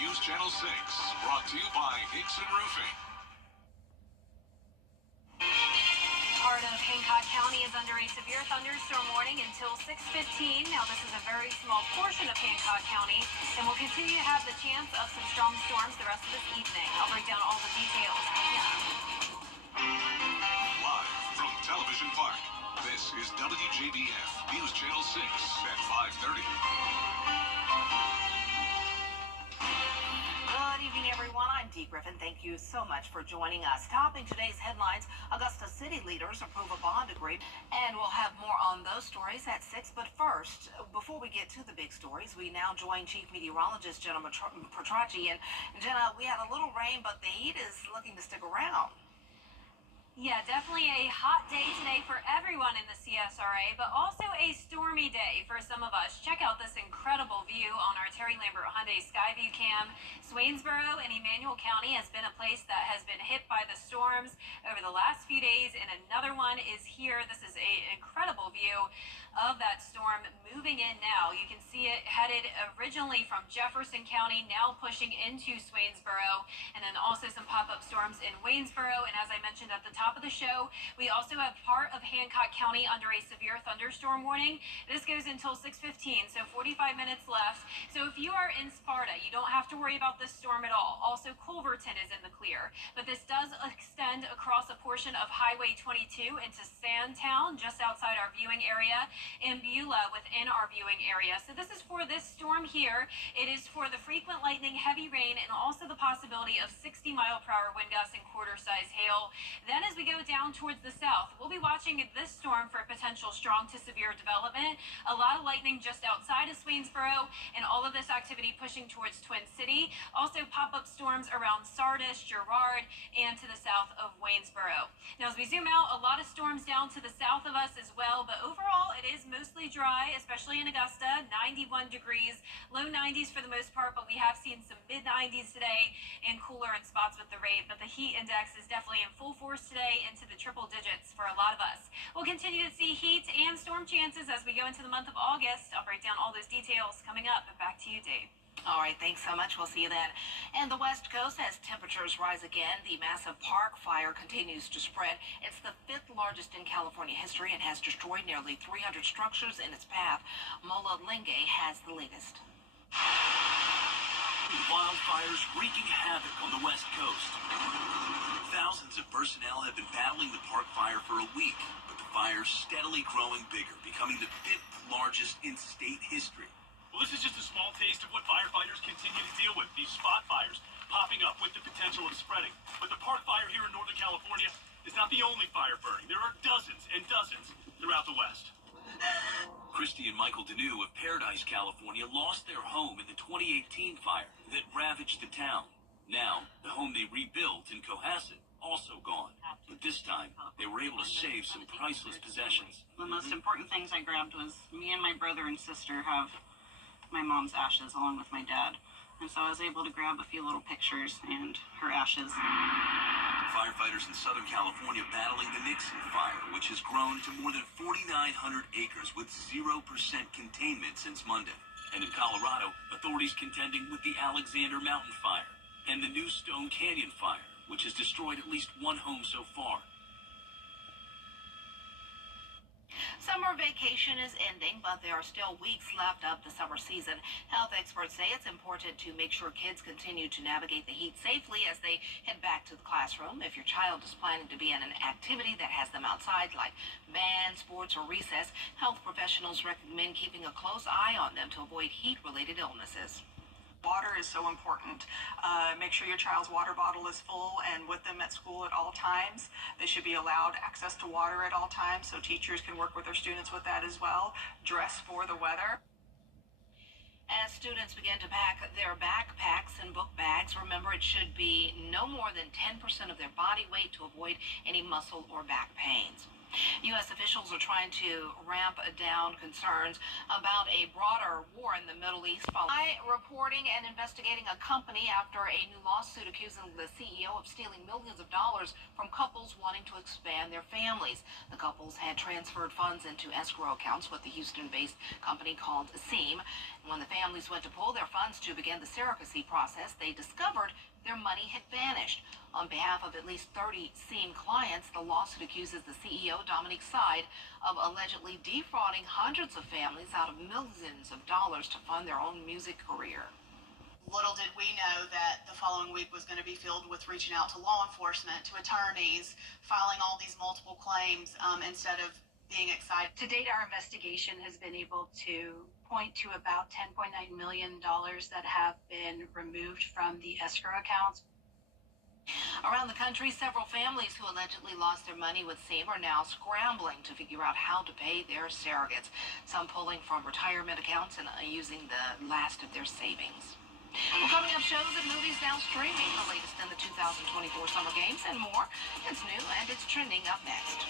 News Channel 6, brought to you by Hickson Roofing. Part of Hancock County is under a severe thunderstorm warning until 6:15. Now, this is a very small portion of Hancock County, and we'll continue to have the chance of some strong storms the rest of this evening. I'll break down all the details coming up. Live from Television Park, this is WJBF News Channel 6 at 5:30. Good evening, everyone. I'm Dee Griffin. Thank you so much for joining us. Topping today's headlines, Augusta city leaders approve a bond agreement, and we'll have more on those stories at 6. But first, before we get to the big stories, we now join Chief Meteorologist Jenna Petracci. And Jenna, we had a little rain, but the heat is looking to stick around. Yeah, definitely a hot day today for everyone in the CSRA, but also a stormy day for some of us. Check out this incredible view on our Terry Lambert Hyundai Skyview cam. Swainsboro and Emmanuel County has been a place that has been hit by the storms over the last few days, and another one is here. This is an incredible view of that storm moving in now. You can see it headed originally from Jefferson County, now pushing into Swainsboro, and then also some pop-up storms in Waynesboro. And as I mentioned at the top of the show, we also have part of Hancock County under a severe thunderstorm warning. This goes until 6:15, so 45 minutes left. So if you are in Sparta, you don't have to worry about this storm at all. Also, Culverton is in the clear, but this does extend across a portion of Highway 22 into Sandtown, just outside our viewing area, and Beulah within our viewing area. So this is for this storm here. It is for the frequent lightning, heavy rain, and also the possibility of 60-mile-per-hour wind gusts and quarter-size hail. Then as we go down towards the south, we'll be watching this storm for potential strong to severe development. A lot of lightning just outside of Swainsboro, and all of this activity pushing towards Twin City. Also pop-up storms around Sardis, Girard, and to the south of Waynesboro. Now as we zoom out, a lot of storms down to the south of us as well, but overall it is mostly dry, especially in Augusta. 91 degrees, low 90s for the most part, but we have seen some mid-90s today and cooler in spots with the rain. But the heat index is definitely in full force today, into the triple digits for a lot of us. We'll continue to see heat and storm chances as we go into the month of August. I'll break down all those details coming up. But back to you, Dave. All right, thanks so much. We'll see you then. And the West Coast, as temperatures rise again, the massive park fire continues to spread. It's the 5th largest in California history and has destroyed nearly 300 structures in its path. Mola Lenge has the latest. Wildfires wreaking havoc on the West Coast. Thousands of personnel have been battling the park fire for a week, but the fire's steadily growing bigger, becoming the 5th largest in state history. Well, this is just a small taste of what firefighters continue to deal with, these spot fires popping up with the potential of spreading. But the park fire here in Northern California is not the only fire burning. There are dozens and dozens throughout the West. Christy and Michael Deneau of Paradise, California, lost their home in the 2018 fire that ravaged the town. Now, the home they rebuilt in Cohasset, also gone. But this time, they were able to save some priceless possessions. The most important things I grabbed was me and my brother and sister have my mom's ashes along with my dad. And so I was able to grab a few little pictures and her ashes. Firefighters in Southern California battling the Nixon fire, which has grown to more than 4,900 acres with 0% containment since Monday. And in Colorado, authorities contending with the Alexander Mountain fire and the New Stone Canyon fire, which has destroyed at least one home so far. Summer vacation is ending, but there are still weeks left of the summer season. Health experts say it's important to make sure kids continue to navigate the heat safely as they head back to the classroom. If your child is planning to be in an activity that has them outside, like band, sports, or recess, health professionals recommend keeping a close eye on them to avoid heat-related illnesses. Water is so important. Make sure your child's water bottle is full and with them at school at all times. They should be allowed access to water at all times, so teachers can work with their students with that as well. Dress for the weather. As students begin to pack their backpacks and book bags, remember it should be no more than 10% of their body weight to avoid any muscle or back pains. U.S. officials are trying to ramp down concerns about a broader war in the Middle East. By reporting and investigating a company after a new lawsuit accusing the CEO of stealing millions of dollars from couples wanting to expand their families. The couples had transferred funds into escrow accounts with the Houston-based company called Seam. When the families went to pull their funds to begin the surrogacy process, they discovered their money had vanished. On behalf of at least 30 Seam clients, the lawsuit accuses the CEO, Dominique Side, of allegedly defrauding hundreds of families out of millions of dollars to fund their own music career. Little did we know that the following week was going to be filled with reaching out to law enforcement, to attorneys, filing all these multiple claims instead of being excited. To date, our investigation has been able to point to about $10.9 million that have been removed from the escrow accounts. Around the country, several families who allegedly lost their money with Seam are now scrambling to figure out how to pay their surrogates. Some pulling from retirement accounts and using the last of their savings. Well, coming up, shows and movies now streaming, the latest in the 2024 Summer Games and more. It's new and it's trending up next.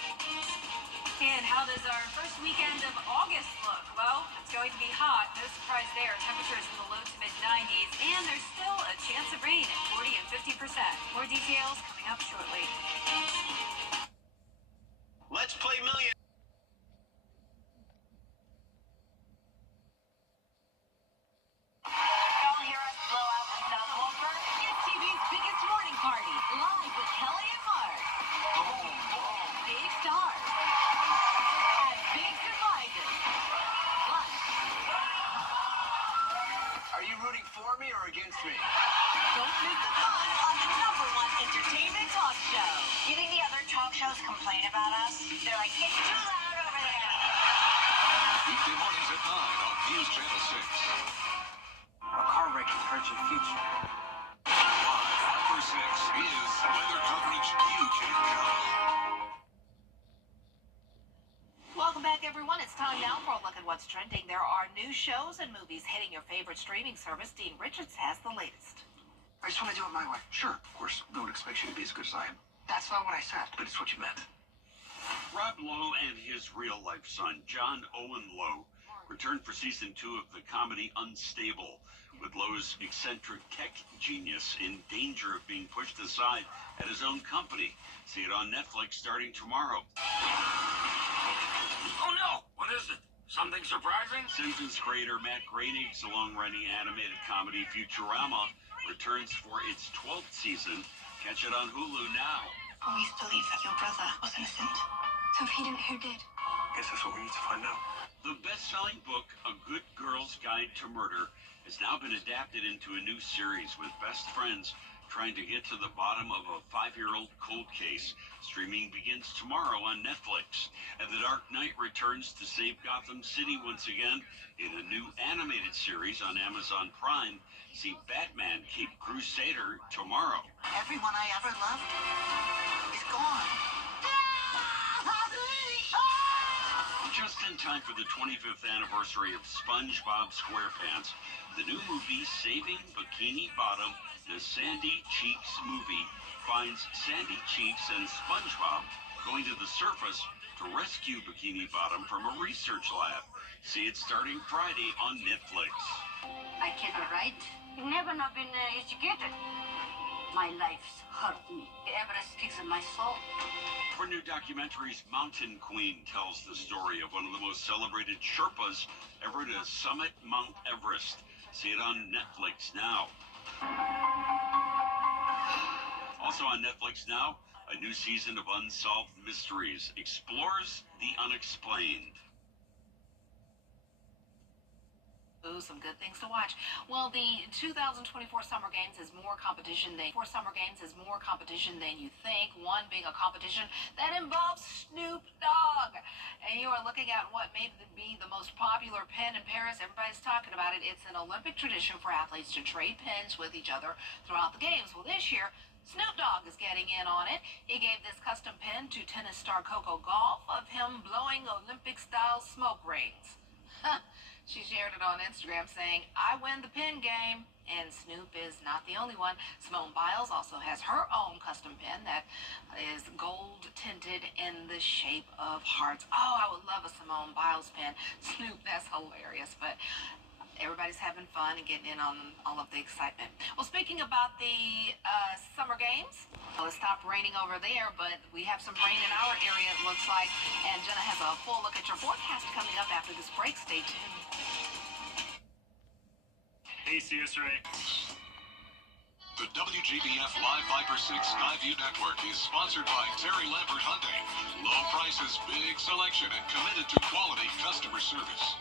And how does our first weekend of August look? Well, it's going to be hot. No surprise there. Temperatures in the low to mid-90s. And there's still a chance of rain at 40 and 50%. More details coming up shortly. Let's play million. Y'all hear us blow out the subwoofer? It's TV's biggest morning party, live with Kelly and Mark. Big stars. Big surprises. Lunch. Are you rooting for me or against me? Don't miss the fun on the #1 entertainment talk show. You think the other talk shows complain about us? They're like, it's too loud over there. Weekday mornings at 9 on News Channel 6. A car wreck can hurt your future. Live after 6 is weather coverage you can count on. Welcome back, everyone. It's time now for a look at what's trending. There are new shows and movies hitting your favorite streaming service. Dean Richards has the latest. I just want to do it my way. Sure, of course. No one expects you to be as good as I am. That's not what I said, but it's what you meant. Rob Lowe and his real-life son, John Owen Lowe, returned for season 2 of the comedy Unstable, with Lowe's eccentric tech genius in danger of being pushed aside at his own company. See it on Netflix starting tomorrow. Oh no! What is it? Something surprising? Simpsons creator Matt Groening's long-running animated comedy Futurama returns for its 12th season. Catch it on Hulu now. Police believe that your brother was innocent. So if he didn't, who did? Guess that's what we need to find out. The best-selling book, A Good Girl's Guide to Murder, has now been adapted into a new series with best friends trying to get to the bottom of a 5-year-old cold case. Streaming begins tomorrow on Netflix. And The Dark Knight returns to save Gotham City once again in a new animated series on Amazon Prime. See Batman Cape Crusader tomorrow. Everyone I ever loved is gone. Just in time for the 25th anniversary of SpongeBob SquarePants, the new movie Saving Bikini Bottom, the Sandy Cheeks movie, finds Sandy Cheeks and SpongeBob going to the surface to rescue Bikini Bottom from a research lab. See it starting Friday on Netflix. I cannot write. You've never not been educated. My life's hurt me. Everest sticks in my soul. For new documentaries, Mountain Queen tells the story of one of the most celebrated Sherpas ever to summit Mount Everest. See it on Netflix now. Also on Netflix now, a new season of Unsolved Mysteries explores the unexplained. Ooh, some good things to watch. Well, the 2024 Summer Games is more competition than you think. One being a competition that involves Snoop Dogg. And you are looking at what may be the most popular pen in Paris. Everybody's talking about it. It's an Olympic tradition for athletes to trade pens with each other throughout the games. Well, this year, Snoop Dogg is getting in on it. He gave this custom pen to tennis star Coco Gauff of him blowing Olympic-style smoke rings. She shared it on Instagram saying, "I win the pin game." And Snoop is not the only one. Simone Biles also has her own custom pin that is gold tinted in the shape of hearts. Oh, I would love a Simone Biles pin. Snoop, that's hilarious. But everybody's having fun and getting in on all of the excitement. Well, speaking about the summer games, well, it stopped raining over there, but we have some rain in our area, it looks like. And Jenna has a full look at your forecast coming up after this break. Stay tuned. Hey, CSRA. The WJBF Live Viper 6 Skyview Network is sponsored by Terry Lambert Hyundai. Low prices, big selection, and committed to quality customer service.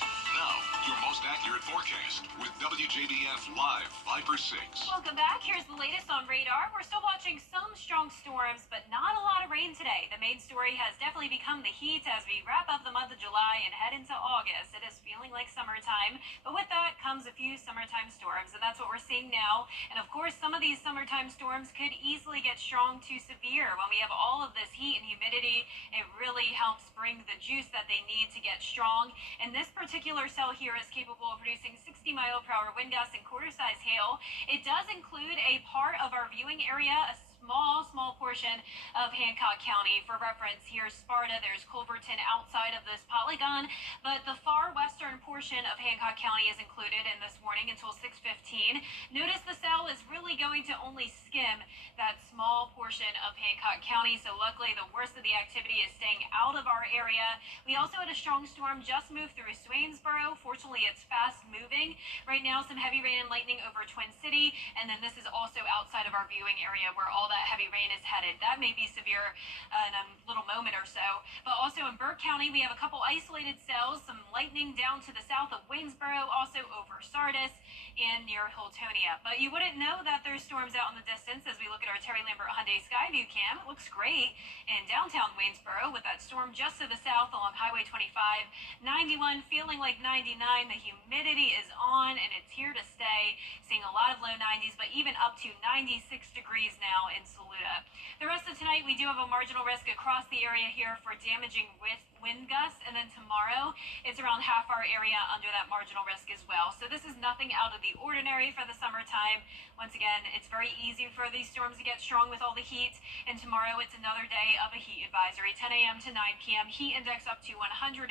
Now, your most accurate forecast with WJBF Live Viper 6. Welcome back. Here's the latest on radar. We're still watching some strong storms, but not a lot of rain today. The main story has definitely become the heat as we wrap up the month of July and head into August. It is feeling like summertime, but with that comes a few summertime storms, and that's what we're seeing now. And of course, some of these summertime storms could easily get strong to severe. When we have all of this heat and humidity, it really helps bring the juice that they need to get strong. And this particular cell here is capable of producing 60-mile-per-hour wind gusts and quarter-size hail. It does include a part of our viewing area, a small portion of Hancock County. For reference, here's Sparta, there's Culverton outside of this polygon, but the far western portion of Hancock County is included in this warning until 6:15. Notice the cell is really going to only skim that small portion of Hancock County, so luckily the worst of the activity is staying out of our area. We also had a strong storm just move through Swainsboro. Fortunately, it's fast moving. Right now, some heavy rain and lightning over Twin City, and then this is also outside of our viewing area where all that heavy rain is headed. That may be severe in a little moment or so. But also in Burke County, we have a couple isolated cells, some lightning down to the south of Waynesboro, also over Sardis and near Hiltonia. But you wouldn't know that there's storms out in the distance as we look at our Terry Lambert Hyundai Skyview cam. It looks great in downtown Waynesboro with that storm just to the south along Highway 25. 91 feeling like 99. The humidity is on and it's here to stay. Seeing a lot of low 90s, but even up to 96 degrees now in Saluda. The rest of tonight, we do have a marginal risk across the area here for damaging wind gusts, and then tomorrow, it's around half our area under that marginal risk as well. So this is nothing out of the ordinary for the summertime. Once again, it's very easy for these storms to get strong with all the heat, and tomorrow it's another day of a heat advisory, 10 a.m. to 9 p.m. Heat index up to 110,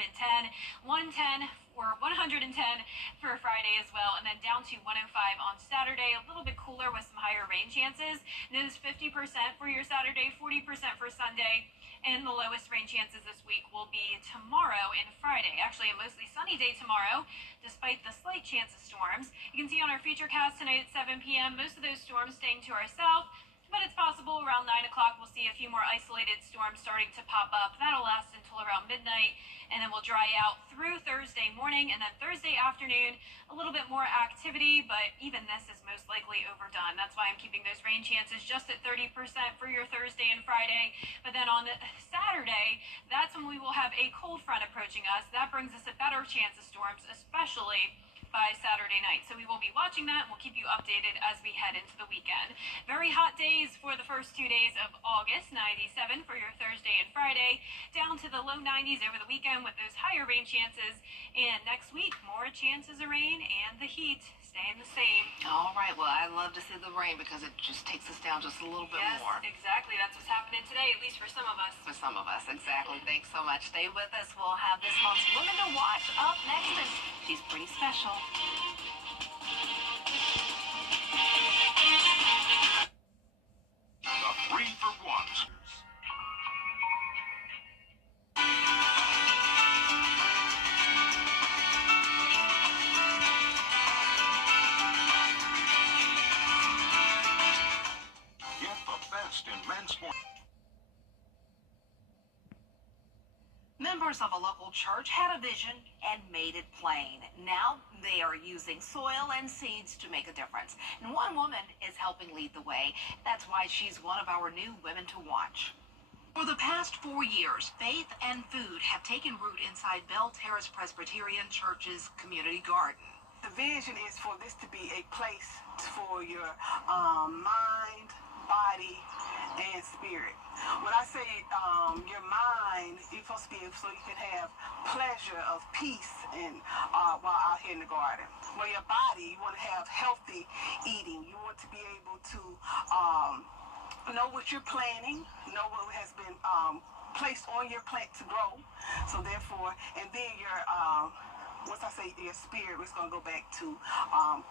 110 or 110 for Friday as well, and then down to 105 on Saturday. A little bit cooler with some higher rain chances. Notice 50% for your Saturday, 40% for Sunday, and the lowest rain chances this week will be tomorrow and Friday. Actually, a mostly sunny day tomorrow, despite the slight chance of storms. You can see on our Futurecast tonight at 7 p.m., most of those storms staying to our south, but it's possible around 9 o'clock we'll see a few more isolated storms starting to pop up. That'll last until around midnight, and then we'll dry out through Thursday morning, and then Thursday afternoon, a little bit more activity, but even this is most likely overdone. That's why I'm keeping those rain chances just at 30% for your Thursday and Friday. But then on Saturday, that's when we will have a cold front approaching us. That brings us a better chance of storms, especially by Saturday night. So we will be watching that, and we'll keep you updated as we head into the weekend. Very hot days for the first 2 days of August, 97 for your Thursday and Friday, down to the low 90s over the weekend with those higher rain chances. And next week, more chances of rain and the heat staying the same. All right, well, I love to see the rain because it just takes us down just a little bit more. Yes, exactly. That's what's happening today, at least for some of us. For some of us, exactly. Thanks so much. Stay with us. We'll have this month's Women to Watch up next, and she's pretty special. The 3 for 1. Get the best in men's sports. Members of a local church had a vision and made it plain. Now they are using soil and seeds to make a difference. And one woman is helping lead the way. That's why she's one of our new Women to Watch. For the past 4 years, faith and food have taken root inside Bell Terrace Presbyterian Church's community garden. The vision is for this to be a place for your mind, body, and spirit. When I say your mind, you're supposed to be able so you can have pleasure of peace and while out here in the garden. Well, your body, you want to have healthy eating. You want to be able to know what you're planting, know what has been placed on your plant to grow. So therefore, and then your once I say your spirit, it's going to go back to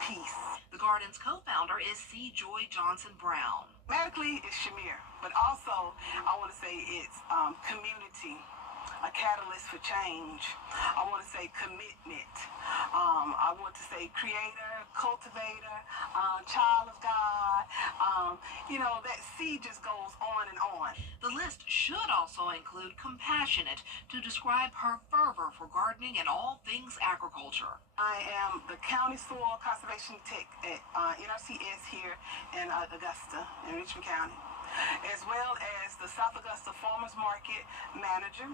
peace. The garden's co-founder is C. Joy Johnson Brown. Medically, it's Shamir, but also I want to say it's community, a catalyst for change. I want to say commitment. I want to say creator, cultivator, child of God. That C just goes on and on. The list should also include compassionate to describe her fervor for gardening and all things agriculture. I am the County Soil Conservation Tech at NRCS here in Augusta, in Richmond County, as well as the South Augusta Farmers Market Manager,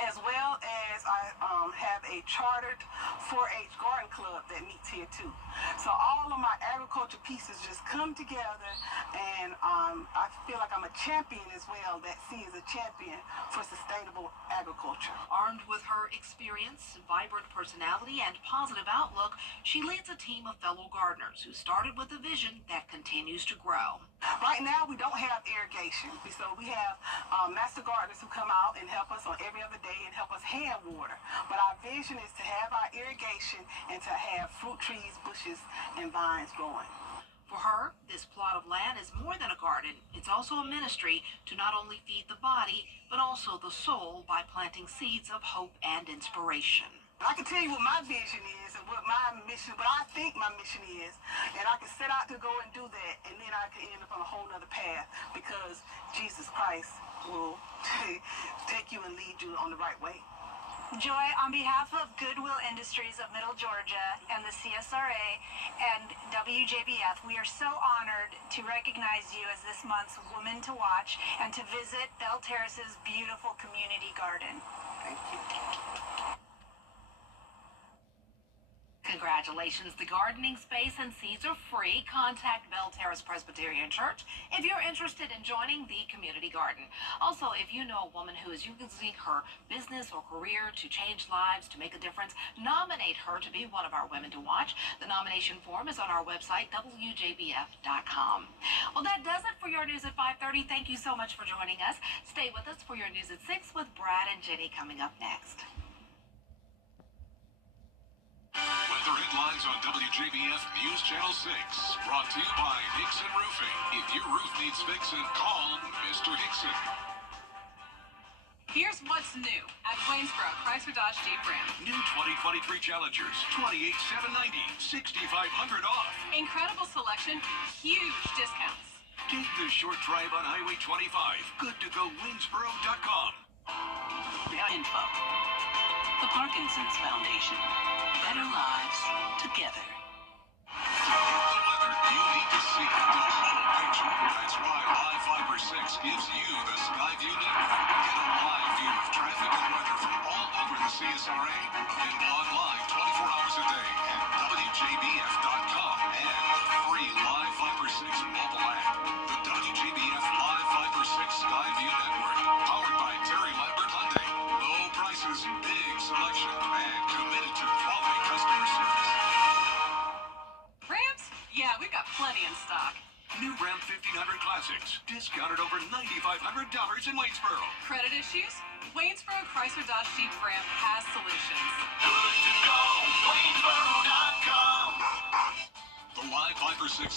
as well as I have a chartered 4-H garden club that meets here too. So all of my agriculture pieces just come together, and I feel like I'm a champion as well. That C is a champion for sustainable agriculture. Armed with her experience, vibrant personality, and positive outlook, she leads a team of fellow gardeners who started with a vision that continues to grow. Right now, we don't have irrigation, so we have master gardeners who come out and help us on every other day and help us hand water. But our vision is to have our irrigation and to have fruit trees, bushes, and vines growing. For her, this plot of land is more than a garden. It's also a ministry to not only feed the body, but also the soul by planting seeds of hope and inspiration. I can tell you what my vision is and what my mission, what I think my mission is, and I can set out to go and do that, and then I can end up on a whole nother path because Jesus Christ will take you and lead you on the right way. Joy, on behalf of Goodwill Industries of Middle Georgia and the CSRA and WJBF, we are so honored to recognize you as this month's Woman to Watch and to visit Bell Terrace's beautiful community garden. Thank you. Congratulations. The gardening space and seeds are free. Contact Bell Terrace Presbyterian Church if you're interested in joining the community garden. Also, if you know a woman who is using her business or career to change lives, to make a difference, nominate her to be one of our Women to Watch. The nomination form is on our website, WJBF.com. Well, that does it for your news at 5:30. Thank you so much for joining us. Stay with us for your news at 6 with Brad and Jenny coming up next. Weather headlines on WJBF News Channel 6. Brought to you by Hickson Roofing. If your roof needs fixing, call Mr. Hickson. Here's what's new at Waynesboro Chrysler Dodge Jeep Ram. New 2023 Challengers, $28,790, $6,500 off. Incredible selection, huge discounts. Take the short drive on Highway 25. Good to go Waynesboro.com. Info. The Parkinson's Foundation. Better lives together. To get the weather you need to see the whole picture. That's why Live Fiber 6 gives you the Skyview network. Get a live view of traffic and weather from all over the CSRA. Available online 24 hours a day at WJBF.com and the free Live Fiber 6 mobile app. The WJBF Live Fiber 6 Skyview network. Powered by Terry Lambert Hyundai. Low prices, big selection, and committed to quality customer service. Rams? Yeah, we've got plenty in stock. New Ram 1500 Classics. Discounted over $9,500 in Waynesboro. Credit issues? Waynesboro Chrysler Dodge Jeep Ram has solutions. Good to go Waynesboro.com. The Live Fiber 6